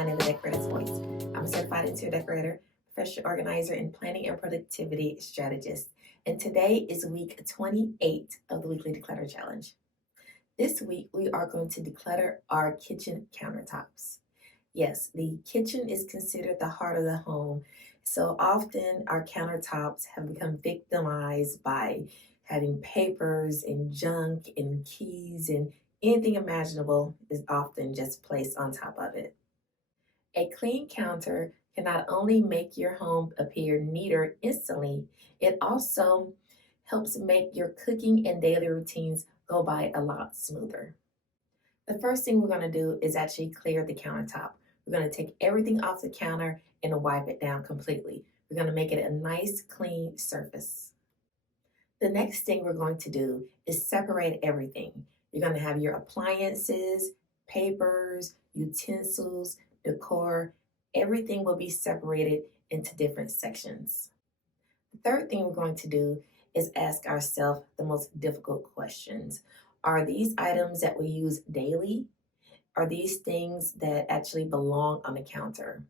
Finding the Decorator's Voice. I'm a certified interior decorator, professional organizer, and planning and productivity strategist. And today is week 28 of the weekly Declutter challenge. This week, we are going to declutter our kitchen countertops. Yes, the kitchen is considered the heart of the home. So often our countertops have become victimized by having papers and junk and keys and anything imaginable is often just placed on top of it. A clean counter can not only make your home appear neater instantly, it also helps make your cooking and daily routines go by a lot smoother. The first thing we're going to do is actually clear the countertop. We're going to take everything off the counter and wipe it down completely. We're going to make it a nice, clean surface. The next thing we're going to do is separate everything. You're going to have your appliances, papers, utensils, decor. Everything will be separated into different sections. The third thing we're going to do is ask ourselves the most difficult questions. Are these items that we use daily? Are these things that actually belong on the counter?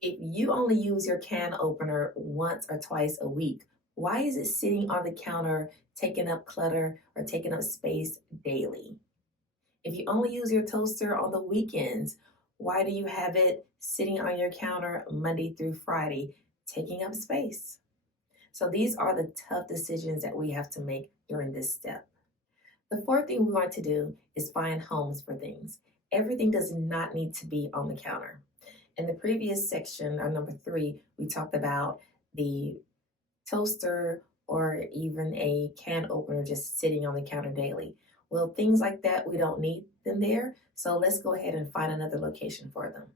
If you only use your can opener once or twice a week, why is it sitting on the counter, taking up clutter or taking up space daily? If you only use your toaster on the weekends, why do you have it sitting on your counter Monday through Friday, taking up space? So these are the tough decisions that we have to make during this step. The fourth thing we're going to do is find homes for things. Everything does not need to be on the counter. In the previous section, or number 3, we talked about the toaster or even a can opener just sitting on the counter daily. Well, things like that, we don't need them there. So let's go ahead and find another location for them.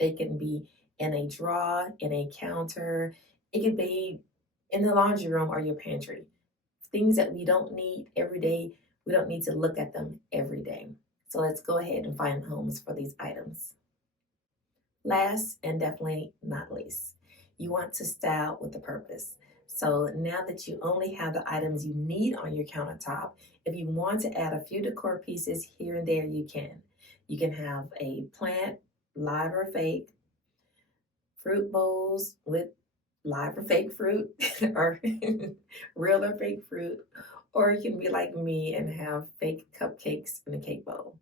They can be in a drawer, in a counter. It could be in the laundry room or your pantry. Things that we don't need every day, we don't need to look at them every day. So let's go ahead and find homes for these items. Last and definitely not least, you want to style with a purpose. So now that you only have the items you need on your countertop, if you want to add a few decor pieces here and there, you can. You can have a plant, live or fake, fruit bowls with live or fake fruit, or real or fake fruit, or you can be like me and have fake cupcakes in a cake bowl.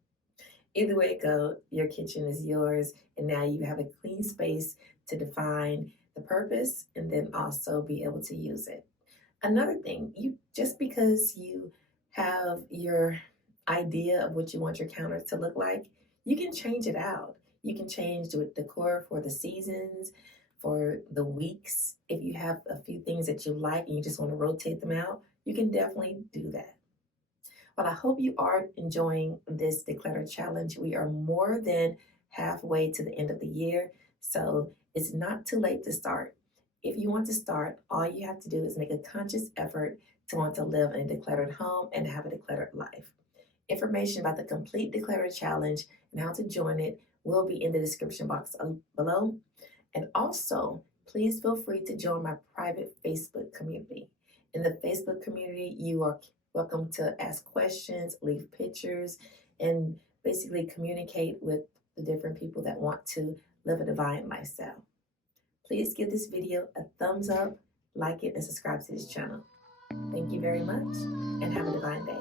Either way it goes, your kitchen is yours, and now you have a clean space to define the purpose and then also be able to use it. Another thing, just because you have your idea of what you want your counter to look like, you can change it out. You can change the decor for the seasons, for the weeks. If you have a few things that you like and you just want to rotate them out, you can definitely do that. Well, I hope you are enjoying this Declutter challenge. We are more than halfway to the end of the year, so it's not too late to start. If you want to start, all you have to do is make a conscious effort to want to live in a decluttered home and have a decluttered life. Information about the complete Declutter challenge and how to join it will be in the description box below. And also, please feel free to join my private Facebook community. In the Facebook community, you are welcome to ask questions, leave pictures, and basically communicate with the different people that want to live a divine lifestyle. Please give this video a thumbs up, like it, and subscribe to this channel. Thank you very much, and have a divine day.